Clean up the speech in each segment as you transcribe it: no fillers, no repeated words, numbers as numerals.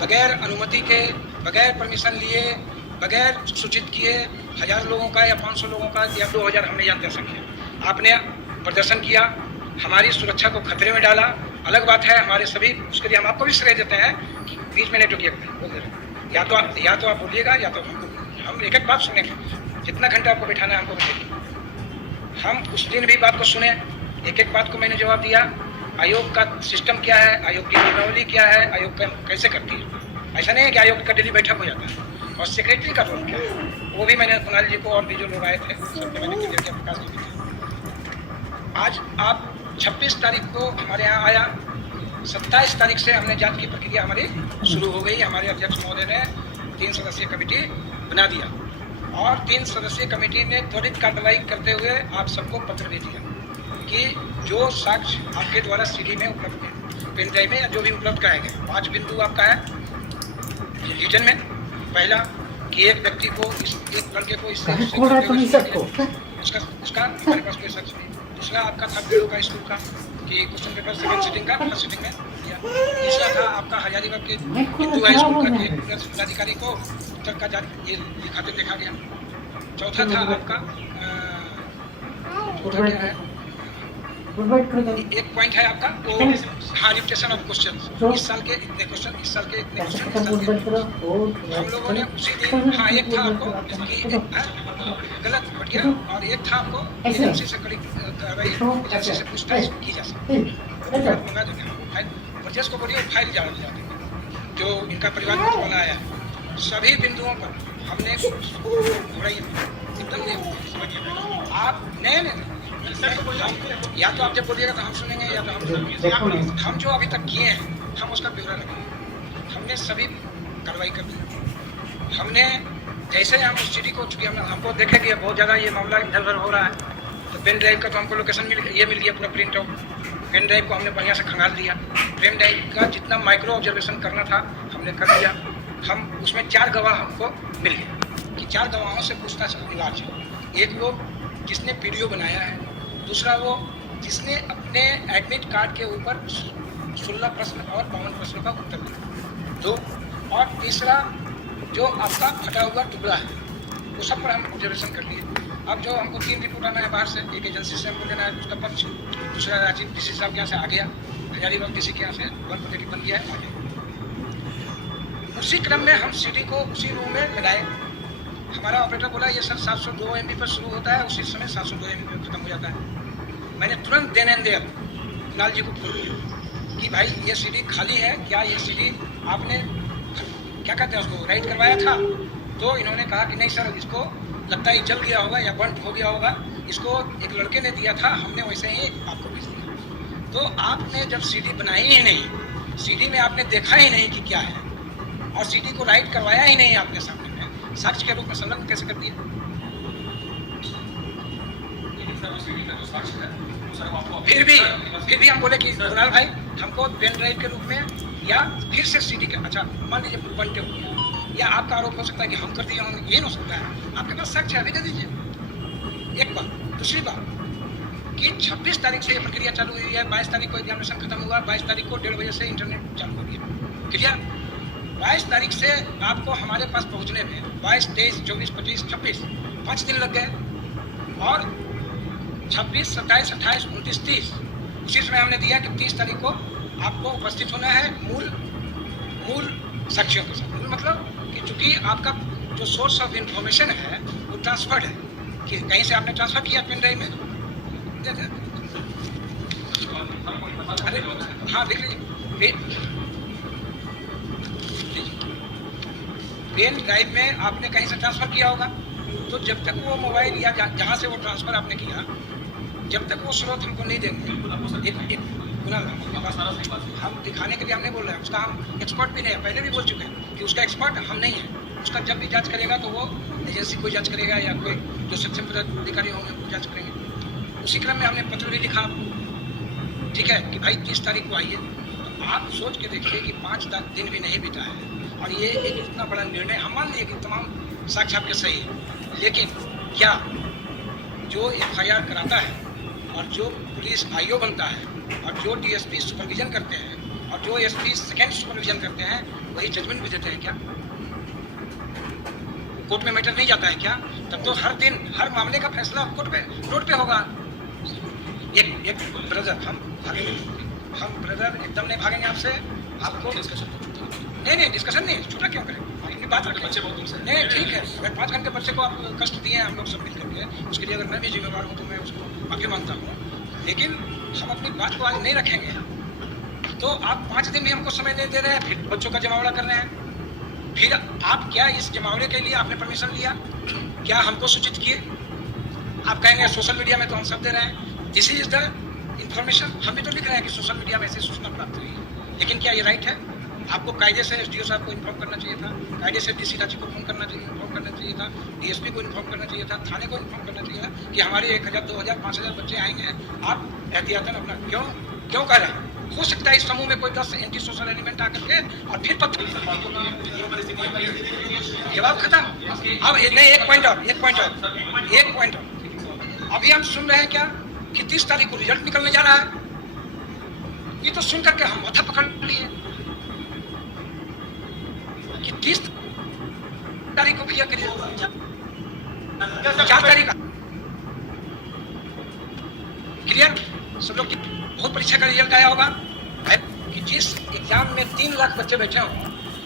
बगैर अनुमति के, बगैर परमिशन लिए, बगैर सूचित किए 1000 लोगों का या 500 लोगों का या 2000 हमने यहाँ दर्शन किया। आपने प्रदर्शन किया, हमारी सुरक्षा को खतरे में डाला। अलग बात है हमारे सभी, उसके लिए हम आपको भी श्रेय देते हैं कि बीच में नहीं टोकिए, बोल दे रहे या तो आप बोलिएगा या तो हम एक एक बात सुनेंगे। जितना घंटा आपको बैठाना है हमको बैठेगी। हम उस दिन भी बात को सुने, एक एक बात को मैंने जवाब दिया। आयोग का सिस्टम क्या है, आयोग की नियमावली क्या है, आयोग कैसे करती है। ऐसा नहीं है कि आयोग का डेली बैठक हो जाता है। और सेक्रेटरी का रोल क्या है वो भी मैंने कुणाल जी को और भी जो लोग आए थे सबको मैंने क्लियर किया, प्रकाश जी थे। आज आप 26 तारीख को हमारे यहाँ आया, 27 तारीख से हमने जांच की प्रक्रिया हमारी शुरू हो गई। हमारे अध्यक्ष महोदय ने 3 सदस्यीय कमेटी बना दिया और 3 सदस्यीय कमेटी ने त्वरित कार्रवाई करते हुए आप सबको पत्र भी दिया कि जो साक्ष्य आपके द्वारा सीडी में उपलब्ध है, पेन ड्राइव में जो भी उपलब्ध कराए गए, 5 बिंदु आपका है रिटर्न में। पहला कि एक व्यक्ति को एक लड़के को उसका हमारे पास कोई शख्स नहीं। दूसरा आपका था पीओ का स्कूल का कि क्वेश्चन पेपर सेकंड सिटिंग का फर्स्ट सिटिंग में दिया। तीसरा था आपका हजारीबाग के हिंदू हाई स्कूल का जिलाधिकारी को उत्तर का जारी ये लिखाते देखा गया। चौथा था आपका एक पॉइंट है आपका वो हाँ रिपिटेशन ऑफ क्वेश्चन, इस साल के इतने क्वेश्चन, इस साल के इतने क्वेश्चन। हम लोगों ने उसी दिन हाँ एक था आपको गलत बढ़ गया और एक था आपको एजेंसी से कड़ी कार्रवाई, एजेंसी से पूछताछ की जा सकती है। मंगा देंगे प्रदेश को बोलिए फाइल जा देंगे जो इनका परिवार में बना आया है। सभी बिंदुओं पर हमने एकदम समझिए आप नए या तो आप जब बोलिएगा तो हम सुनेंगे या तो हम जो अभी तक किए हैं हम उसका ब्यौरा रखेंगे। हमने सभी कार्रवाई कर दी। हमने जैसे हम उस सीडी को, चूँकि हमको देखे कि बहुत ज़्यादा ये मामला इधर उधर हो रहा है, तो पेन ड्राइव का तो हमको लोकेशन मिल गया पूरा प्रिंट आउट। पेन ड्राइव को हमने बढ़िया से खंगाल दिया। पेन ड्राइव का जितना माइक्रो ऑब्जर्वेशन करना था हमने कर दिया। हम उसमें 4 गवाह हमको मिल गए कि 4 गवाहों से पूछताछ अनिवार्य है। एक वो जिसने वीडियो बनाया है, दूसरा वो जिसने अपने एडमिट कार्ड के ऊपर 16 प्रश्न और 52 प्रश्नों का उत्तर दिया, 2 और तीसरा जो आपका फटा हुआ टुकड़ा है वो सब पर हम ऑब्जर्वेशन कर लिए। अब जो हमको 3 रिपोर्ट आना है बाहर से, एक एजेंसी से हमको लेना है उसका पक्ष, दूसरा राजीव डीसी साहब के यहाँ से आ गया, हजारीबाग डीसी के यहाँ से 1 पॉजिटिव बन गया है, आ गया। उसी क्रम में हम सीडी को उसी रूम में लगाए। हमारा ऑपरेटर बोला ये सर 702 MB पर शुरू होता है, उसी समय 702 MB पर खत्म हो जाता है। मैंने तुरंत देन एंड देयर कुणाल जी को फोन किया कि भाई ये सीडी खाली है क्या, ये सीडी आपने क्या कहते हैं उसको राइट करवाया था। तो इन्होंने कहा कि नहीं सर, इसको लगता है जल गया होगा या बंद हो गया होगा, इसको एक लड़के ने दिया था, हमने वैसे ही आपको भेज दिया। तो आपने जब सीडी बनाई ही नहीं, सीडी में आपने देखा ही नहीं कि क्या है और सीडी को राइट करवाया ही नहीं आपके सामने में, साक्ष्य के रूप में संलग्न कैसे कर दिया। फिर भी हम बोले कि कुणाल भाई हमको पेन ड्राइव के रूप में या फिर से सीडी का, अच्छा मान लीजिए बनते हो गया या आपका आरोप हो सकता है कि हम कर दिए होंगे, ये हो सकता है। आपके पास साक्ष्य अभी दे दीजिए। एक बात। दूसरी बात कि 26 तारीख से ये प्रक्रिया चालू हुई है, 22 तारीख को एग्जामिनेशन खत्म हुआ, 22 तारीख को 1:30 बजे से इंटरनेट चालू हो गया। क्लियर। 22 तारीख से आपको हमारे पास पहुंचने में 22, 23, 24, 25, 26 5 दिन लग गए और 26, 27, 28, 29, 30 उसी समय हमने दिया कि 30 तारीख को आपको उपस्थित होना है मूल साक्ष्यों के साथ। मूल मतलब कि चूंकि आपका जो सोर्स ऑफ इंफॉर्मेशन है वो ट्रांसफर्ड है कि कहीं से आपने ट्रांसफर किया पेन ड्राइव में। अरे हाँ देख लीजिए, पेन ड्राइव में आपने कहीं से ट्रांसफर किया होगा, तो जब तक वो मोबाइल या जहाँ से वो ट्रांसफर आपने किया, जब तक वो स्रोत हमको नहीं देंगे, हम दिखाने के लिए हम नहीं बोल रहे हैं, उसका हम एक्सपर्ट भी नहीं है, पहले भी बोल चुके हैं कि उसका एक्सपर्ट हम नहीं है। उसका जब भी जांच करेगा तो वो एजेंसी कोई जांच करेगा या कोई जो सक्षम पदाधिकारी होंगे वो जांच करेंगे। उसी क्रम में हमने पत्र भी लिखा, ठीक है, कि भाई 30 तारीख को आइए। तो आप सोच के देखिए कि 5 दिन भी नहीं बीता है और ये एक इतना बड़ा निर्णय। हम मान लिए कि तमाम साक्ष्य आपके सही है, लेकिन क्या जो FIR कराता है और जो पुलिस IO बनता है और जो DSP सुपरविजन करते हैं और जो एसपी सेकेंड सुपरविजन करते हैं वही जजमेंट भी देते हैं क्या? कोर्ट में मैटर नहीं जाता है क्या? तब तो हर दिन हर मामले का फैसला कोर्ट पे रोड पे होगा। एक ब्रदर हम ब्रदर एकदम नहीं भागेंगे आपसे। आपको नहीं डिस्कशन नहीं, छोटा क्यों करें, अपनी बात रखें। बच्चे बहुत तुमसे नहीं ठीक है, अगर 5 घंटे बच्चे को आप कष्ट दिए हैं हम लोग सब मिल करके, उसके लिए अगर मैं भी जिम्मेवार हूँ तो मैं उसको माफी मांगता हूँ, लेकिन हम अपनी बात को आज नहीं रखेंगे। तो आप 5 दिन भी हमको समय नहीं दे रहे हैं, फिर बच्चों का जमावड़ा कर रहे हैं। फिर आप क्या इस जमावड़े के लिए आपने परमिशन लिया? क्या हमको सूचित किए? आप कहेंगे सोशल मीडिया में तो हम सब दे रहे हैं, दिस इज द इंफॉर्मेशन। हम भी तो लिख रहे हैं कि सोशल मीडिया में ऐसी सूचना प्राप्त हुई, लेकिन क्या ये राइट है? आपको कायदे से एसडीओ साहब को इन्फॉर्म करना चाहिए था, कायदे से डीसी रांची को इन्फॉर्म करना चाहिए था, डीएसपी को इन्फॉर्म करना चाहिए था, थाने को इन्फॉर्म करना चाहिए था कि हमारे 1000, 2000, 5000 बच्चे आएंगे, आप एहतियातन अपना क्यों कर रहे हैं? हो सकता है इस समूह में कोई 10 एंटी सोशल एलिमेंट आकर के और फिर पत्थर जवाब खत्म। अब नहीं, एक पॉइंट और अभी हम सुन रहे हैं क्या कि 30 तारीख को रिजल्ट निकलने जा रहा है। ये तो सुन करके हम माथा पकड़ लिए कि 30 तारीख को भैया करिए 4 तारीख क्लियर सब लोग। बहुत परीक्षा का रिजल्ट आया होगा कि जिस एग्जाम में 3 लाख बच्चे बैठे हों,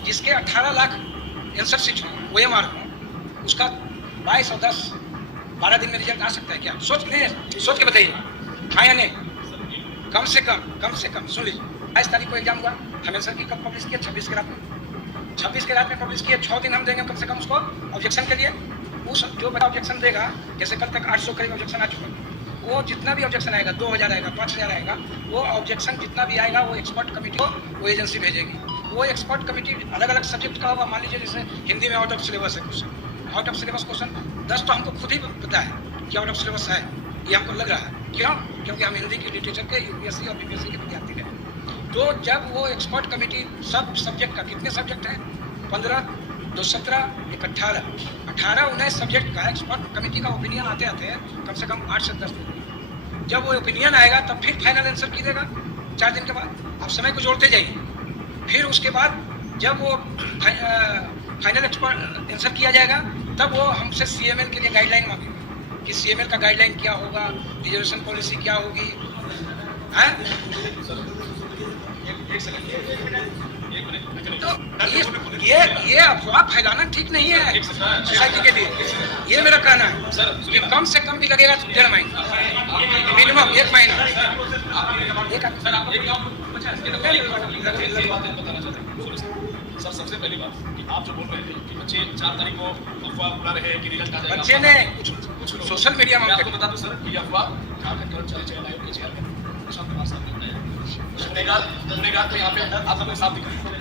जिसके 18 लाख आंसर शीट हो, OMR हो, उसका 22 और 10 12 दिन में रिजल्ट आ सकता है क्या? सोच के बताइए, हाँ या नहीं? कम से कम सुन लीजिए, 22 तारीख को एग्जाम हुआ, हम आंसर की कब पब्लिश किया? 26 के रात में। 26 के रात में पब्लिश किया, 6 दिन हम देंगे कम से कम उसको ऑब्जेक्शन के लिए। उस जो बच्चा ऑब्जेक्शन देगा, जैसे कल तक 800 करीब ऑब्जेक्शन आ चुका, वो जितना भी ऑब्जेक्शन आएगा, 2000 आएगा, 5000 आएगा, वो ऑब्जेक्शन जितना भी आएगा वो एक्सपर्ट कमेटी को वो एजेंसी भेजेगी। वो एक्सपर्ट कमेटी अलग अलग सब्जेक्ट का होगा। मान लीजिए जैसे हिंदी में आउट ऑफ सिलेबस है question, out of syllabus question 10 तो हमको खुद ही पता है कि आउट ऑफ सिलेबस है, ये हमको लग रहा है। क्यों? क्योंकि हम हिंदी की लिटरेचर के यूपीएससी और बीपीएससी के विद्यार्थी हैं। तो जब वो एक्सपर्ट कमेटी सब सब्जेक्ट का, कितने सब्जेक्ट हैं? 15, 2, 17, 1, 18, 19 सब्जेक्ट का एक्सपर्ट कमेटी का ओपिनियन आते कम से कम 8 से 10 दिन। जब वो ओपिनियन आएगा तब फिर फाइनल आंसर कीजिएगा 4 दिन के बाद। आप समय को जोड़ते जाइए। फिर उसके बाद जब वो फाइनल एक्सपर्ट आंसर किया जाएगा, तब वो हमसे CML के लिए गाइडलाइन मांगेगा कि CML का गाइडलाइन क्या होगा, रिजर्वेशन पॉलिसी क्या होगी। तो ये अफवाह फैलाना ठीक नहीं है सोसाइटी के लिए। ये मेरा कहना है कि कम से कम भी लगेगा 1.5 महीना, मिनिमम 1 महीना। सर सबसे पहली बात कि आप जो बोल रहे थे कि बच्चे 4 तारीख को अफवाह उड़ा रहे हैं कि रिजल्ट आ जाएगा, बच्चे ने कुछ सोशल मीडिया में आपको बता दूं सर कि अफवाह झारखंड कर्मचारी चयन आयोग के चेयरमैन प्रशांत कुमार साहब ने बताया। गुनेगार तो यहाँ पे आप सबको साफ दिख रहे हैं।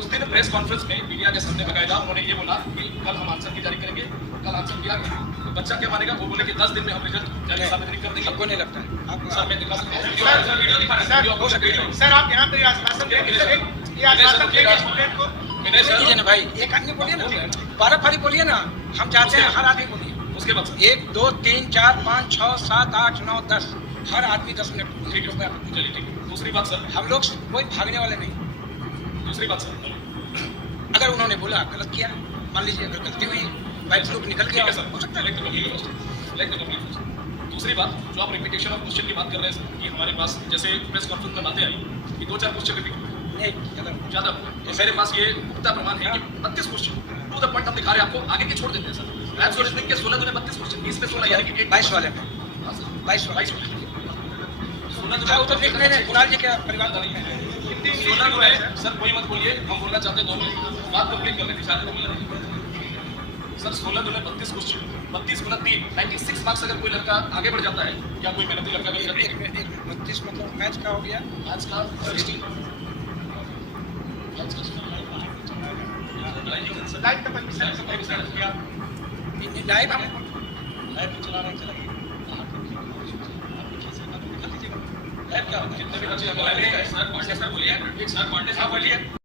उस दिन प्रेस कॉन्फ्रेंस में मीडिया के सामने बकायदा उन्होंने ये बोला कि कल हम आंसर की जारी करेंगे। कल आंसर किया गया, तो बच्चा क्या मानेगा? वो बोले कि 10 दिन में हम रिजल्ट जारी सार्वजनिक कर देंगे। आपको नहीं लगता है? आप सर मैं दिखा सकता हूँ, सर आप यहाँ पे आश्वासन देंगे भाई। एक आदमी बोलिए ना, 12 फारी बोलिए ना, हम चाहते हैं हर आदमी बोलिए। उसके बाद 1, 2, 3, 4, 5, 6, 7, 8, 9, 10 हर आदमी 10 मिनट बोलिए। चलिए ठीक है। दूसरी बात सर, हम लोग कोई भागने वाले नहीं। दूसरी बात सर, अगर उन्होंने बोला गलत किया, मान लीजिए अगर गलती हुई, भाई प्रूफ निकल गया, हो सकता है। दूसरी बात, जो आप रिपीटेशन ऑफ क्वेश्चन की बात कर रहे हैं सर, कि हमारे पास जैसे प्रेस कॉन्फ्रेंस में बातें आई कि 2-4 क्वेश्चन रिपीट ज़्यादा, तो मेरे पास ये पुख्ता प्रमाण है कि 32 क्वेश्चन टू द पॉइंट हम दिखा रहे हैं आपको, आगे के छोड़ देते हैं सर। मैथ्स और रीजनिंग के 16 दुने 32 क्वेश्चन, 20 में 16 यानी कि 22 वाले में 22 वाले 16 उत्तर देखने ने कुणाल जी के परिवार वाले में 16 दुने सर, कोई मत बोलिए, हम बोलना चाहते हैं 2 मिनट बात कंप्लीट कर लेते हैं सर। 16 दुने 32 क्वेश्चन, 32 गुना 3 96 मार्क्स। अगर कोई लड़का आगे बढ़ जाता है, क्या कोई मेहनती लड़का नहीं करता? 32 मतलब मैथ्स का हो गया, मैथ्स का 16 लाइव हम चला रहे हैं। क्या कितने भी बच्चे सर बोलिए, एक सर पांडे साहब बोलिए।